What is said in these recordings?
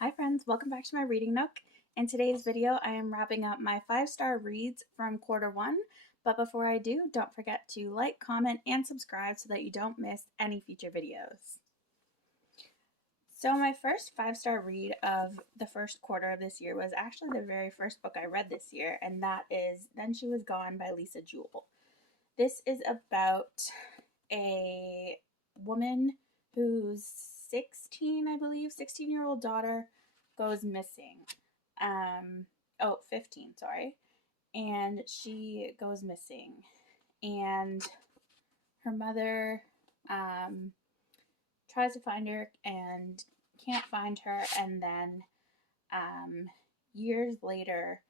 Hi friends, welcome back to my reading nook. In today's video, I am wrapping up my 5-star reads from quarter one. But before I do, don't forget to like, comment, and subscribe so that you don't miss any future videos. So my first 5-star read of the first quarter of this year was actually the very first book I read this year, and that is Then She Was Gone by Lisa Jewell. This is about a woman whose 16, I believe, 16-year-old daughter goes missing. 15, sorry. And she goes missing. And her mother tries to find her and can't find her. And then years later,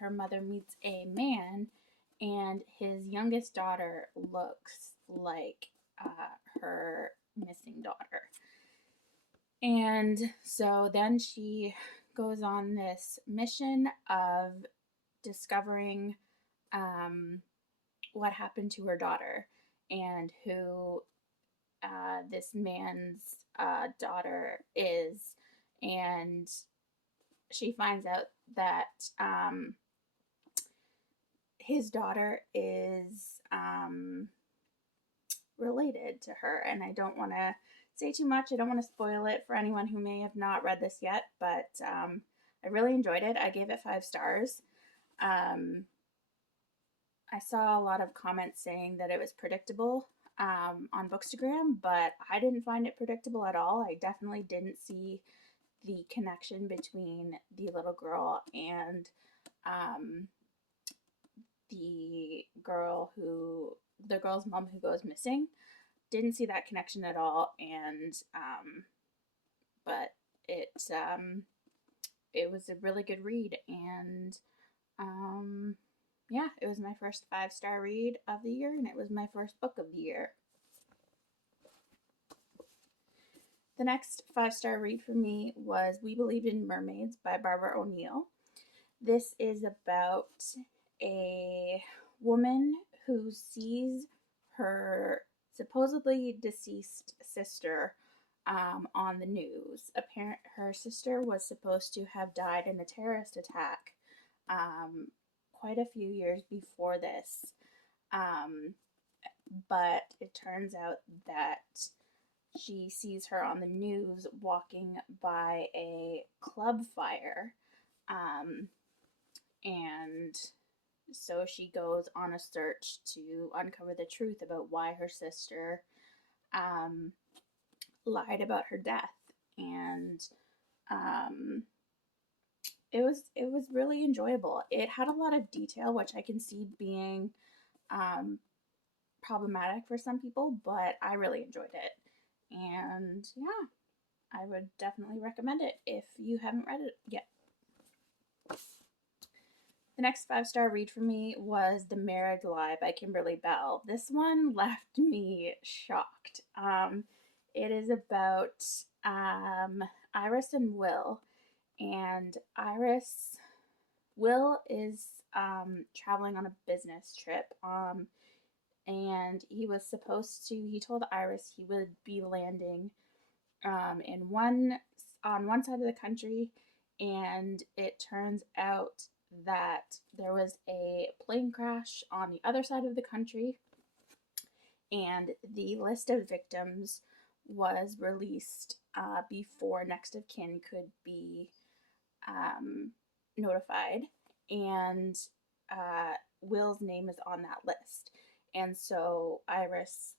her mother meets a man, and his youngest daughter looks like her missing daughter. And so then she goes on this mission of discovering what happened to her daughter and who this man's daughter is. And she finds out that his daughter is related to her. And I don't want to say too much. I don't want to spoil it for anyone who may have not read this yet, but I really enjoyed it. I gave it 5 stars. I saw a lot of comments saying that it was predictable on Bookstagram, but I didn't find it predictable at all. I definitely didn't see the connection between the little girl and the girl's mom who goes missing. Didn't see that connection at all, and but it was a really good read, and yeah, it was my first 5-star read of the year, and it was my first book of the year. The next 5-star read for me was We Believed in Mermaids by Barbara O'Neill. This is about a woman who sees her supposedly deceased sister on the news. Her sister was supposed to have died in a terrorist attack quite a few years before this. But it turns out that she sees her on the news walking by a club fire. And so she goes on a search to uncover the truth about why her sister lied about her death. And it was really enjoyable. It had a lot of detail, which I can see being problematic for some people, but I really enjoyed it. And yeah, I would definitely recommend it if you haven't read it yet. The next 5-star read for me was The Marriage Lie by Kimberly Belle. This one left me shocked. It is about Iris and Will. And Will is traveling on a business trip. And he told Iris he would be landing on one side of the country, and it turns out that there was a plane crash on the other side of the country, and the list of victims was released before next of kin could be notified, and Will's name is on that list. And so Iris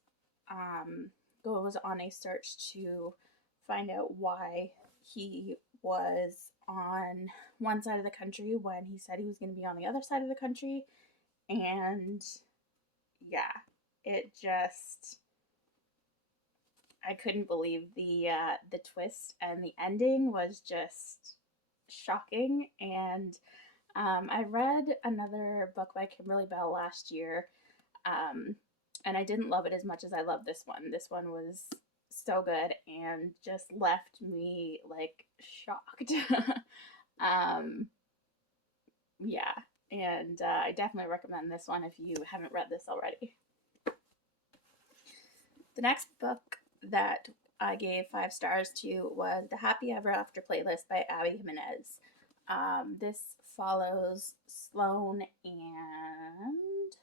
goes on a search to find out why he was on one side of the country when he said he was going to be on the other side of the country. And yeah, I couldn't believe the twist, and the ending was just shocking. And I read another book by Kimberly Belle last year, and I didn't love it as much as I love this one. This one was so good and just left me like shocked. Yeah, and I definitely recommend this one if you haven't read this already. The next book that I gave 5 stars to was the Happy Ever After playlist by Abby Jimenez. This follows Sloan and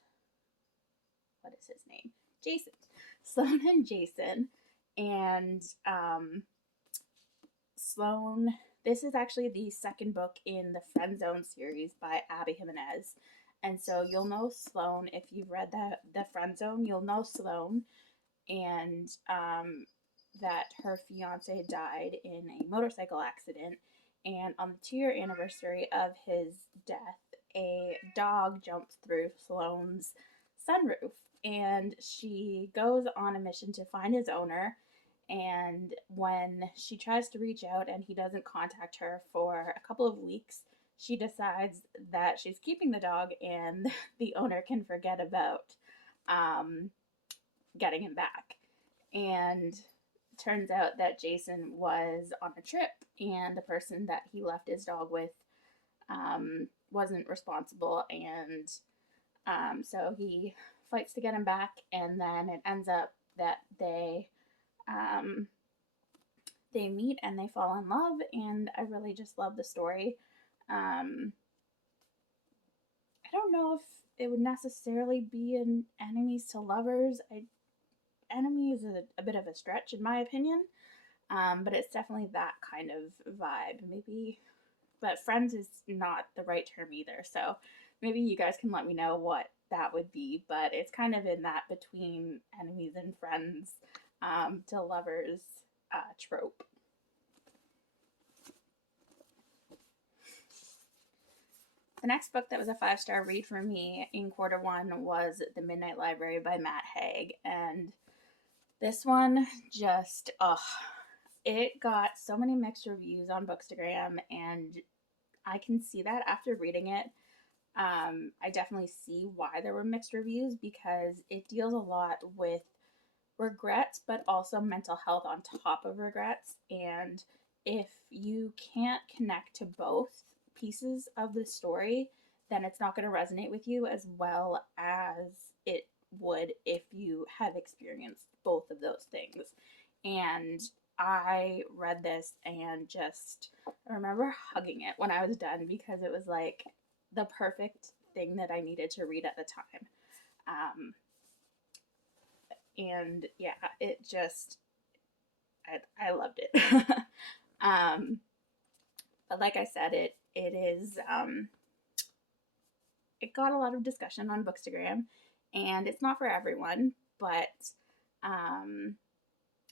what is his name? Jason. Sloan and Jason. And Sloan, this is actually the second book in the Friend Zone series by Abby Jimenez. And so you'll know Sloan if you've read the Friend Zone. You'll know Sloan, and that her fiance died in a motorcycle accident. And on the 2-year anniversary of his death, a dog jumps through Sloan's sunroof, and she goes on a mission to find his owner. And when she tries to reach out and he doesn't contact her for a couple of weeks, she decides that she's keeping the dog and the owner can forget about getting him back. And it turns out that Jason was on a trip, and the person that he left his dog with wasn't responsible, and so he fights to get him back, and then it ends up that they meet and they fall in love, and I really just love the story. I don't know if it would necessarily be an enemies to lovers. Enemy is a bit of a stretch in my opinion, but it's definitely that kind of vibe. Maybe, but friends is not the right term either. So maybe you guys can let me know what that would be. But it's kind of in that between enemies and friends to lovers trope. The next book that was a 5-star read for me in Q1 was The Midnight Library by Matt Haig. And this one just, it got so many mixed reviews on Bookstagram, and I can see that after reading it. I definitely see why there were mixed reviews, because it deals a lot with regrets, but also mental health on top of regrets. And if you can't connect to both pieces of the story, then it's not going to resonate with you as well as it would if you have experienced both of those things. And I read this and just I remember hugging it when I was done, because it was like the perfect thing that I needed to read at the time. And yeah, it just I loved it. But like I said, it is it got a lot of discussion on Bookstagram, and it's not for everyone, but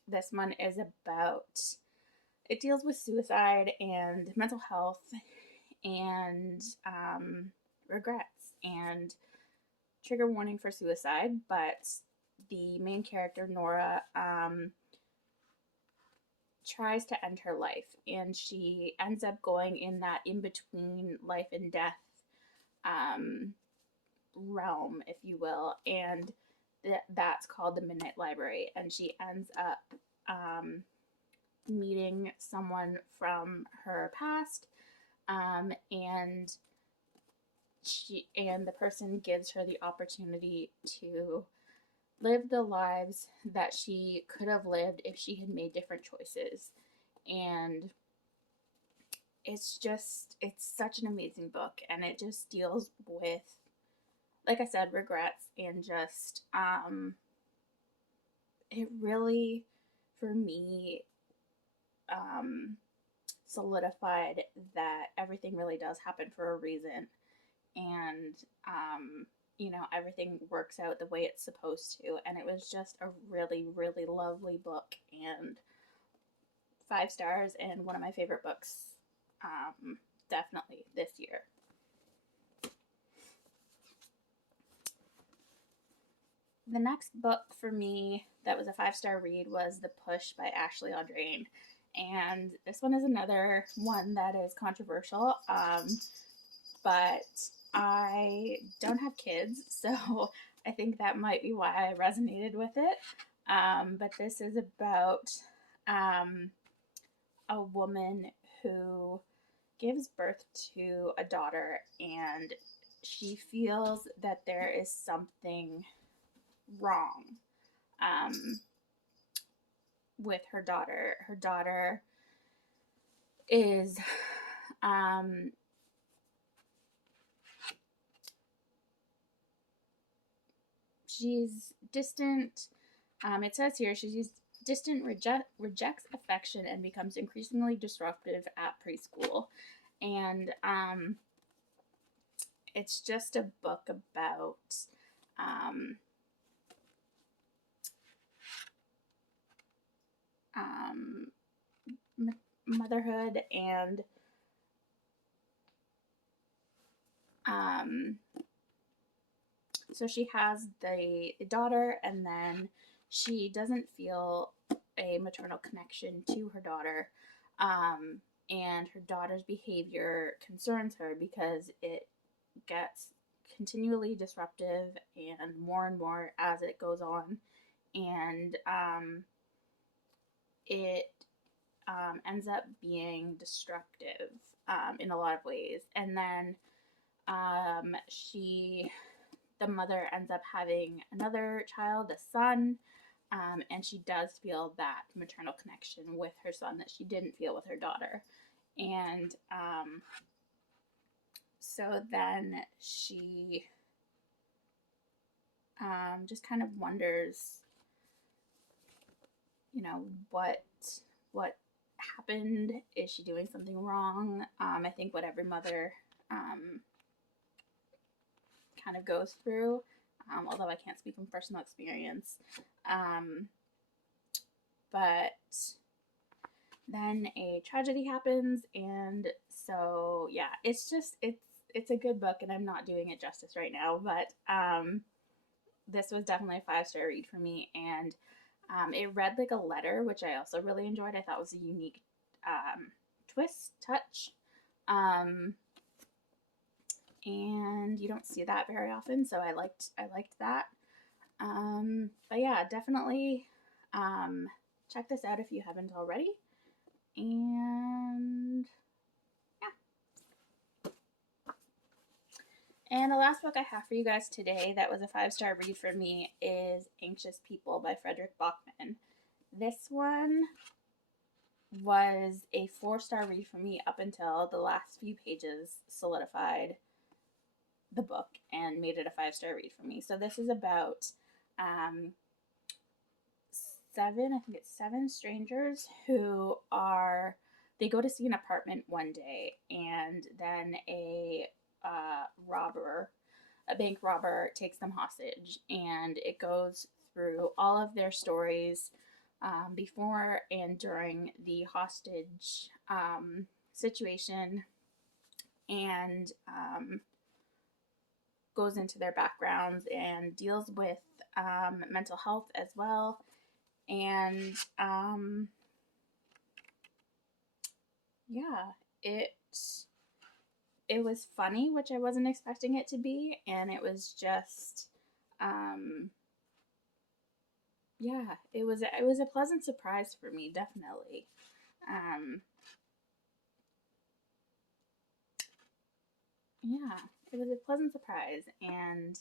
this one is about, it deals with suicide and mental health and regrets, and trigger warning for suicide. But the main character, Nora, tries to end her life, and she ends up going in that in-between life and death realm, if you will, and that's called the Midnight Library. And she ends up meeting someone from her past, and the person gives her the opportunity to live the lives that she could have lived if she had made different choices. And it's such an amazing book, and it just deals with, like I said, regrets, and just it really, for me, solidified that everything really does happen for a reason, and everything works out the way it's supposed to. And it was just a really, really lovely book, and 5 stars, and one of my favorite books, definitely this year. The next book for me that was a 5-star read was The Push by Ashley Audrain. And this one is another one that is controversial, but I don't have kids, so I think that might be why I resonated with it. But this is about a woman who gives birth to a daughter, and she feels that there is something wrong with her daughter. Her daughter is she's distant. It says here she's distant, rejects affection, and becomes increasingly disruptive at preschool. And it's just a book about um, motherhood and so she has the daughter, and then she doesn't feel a maternal connection to her daughter, and her daughter's behavior concerns her because it gets continually disruptive and more as it goes on, and it ends up being destructive in a lot of ways. And then the mother ends up having another child, a son, and she does feel that maternal connection with her son that she didn't feel with her daughter. And so then she just kind of wonders, what happened? Is she doing something wrong? I think what every mother kind of goes through, although I can't speak from personal experience. But then a tragedy happens, and so yeah, it's a good book, and I'm not doing it justice right now, but this was definitely a 5-star read for me, and it read like a letter, which I also really enjoyed. I thought was a unique touch. And you don't see that very often, so I liked that. But yeah, definitely check this out if you haven't already. And yeah. And the last book I have for you guys today that was a 5-star read for me is Anxious People by Fredrik Backman. This one was a 4-star read for me up until the last few pages solidified the book and made it a 5-star read for me. So this is about seven strangers who they go to see an apartment one day, and then a bank robber takes them hostage, and it goes through all of their stories before and during the hostage situation, and goes into their backgrounds and deals with mental health as well. And yeah, it was funny, which I wasn't expecting it to be, and it was just yeah, it was a pleasant surprise for me, definitely. Yeah, it was a pleasant surprise, and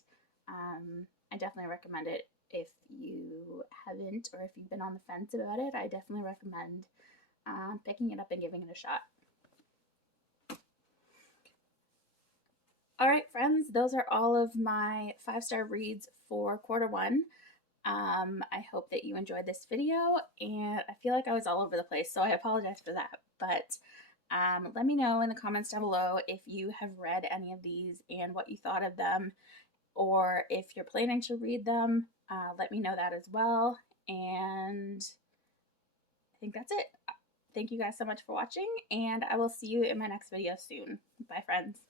I definitely recommend it if you haven't, or if you've been on the fence about it. I definitely recommend picking it up and giving it a shot. All right, friends, those are all of my 5-star reads for Q1. I hope that you enjoyed this video, and I feel like I was all over the place, so I apologize for that. But let me know in the comments down below if you have read any of these and what you thought of them, or if you're planning to read them. Let me know that as well. And I think that's it. Thank you guys so much for watching, and I will see you in my next video soon. Bye, friends.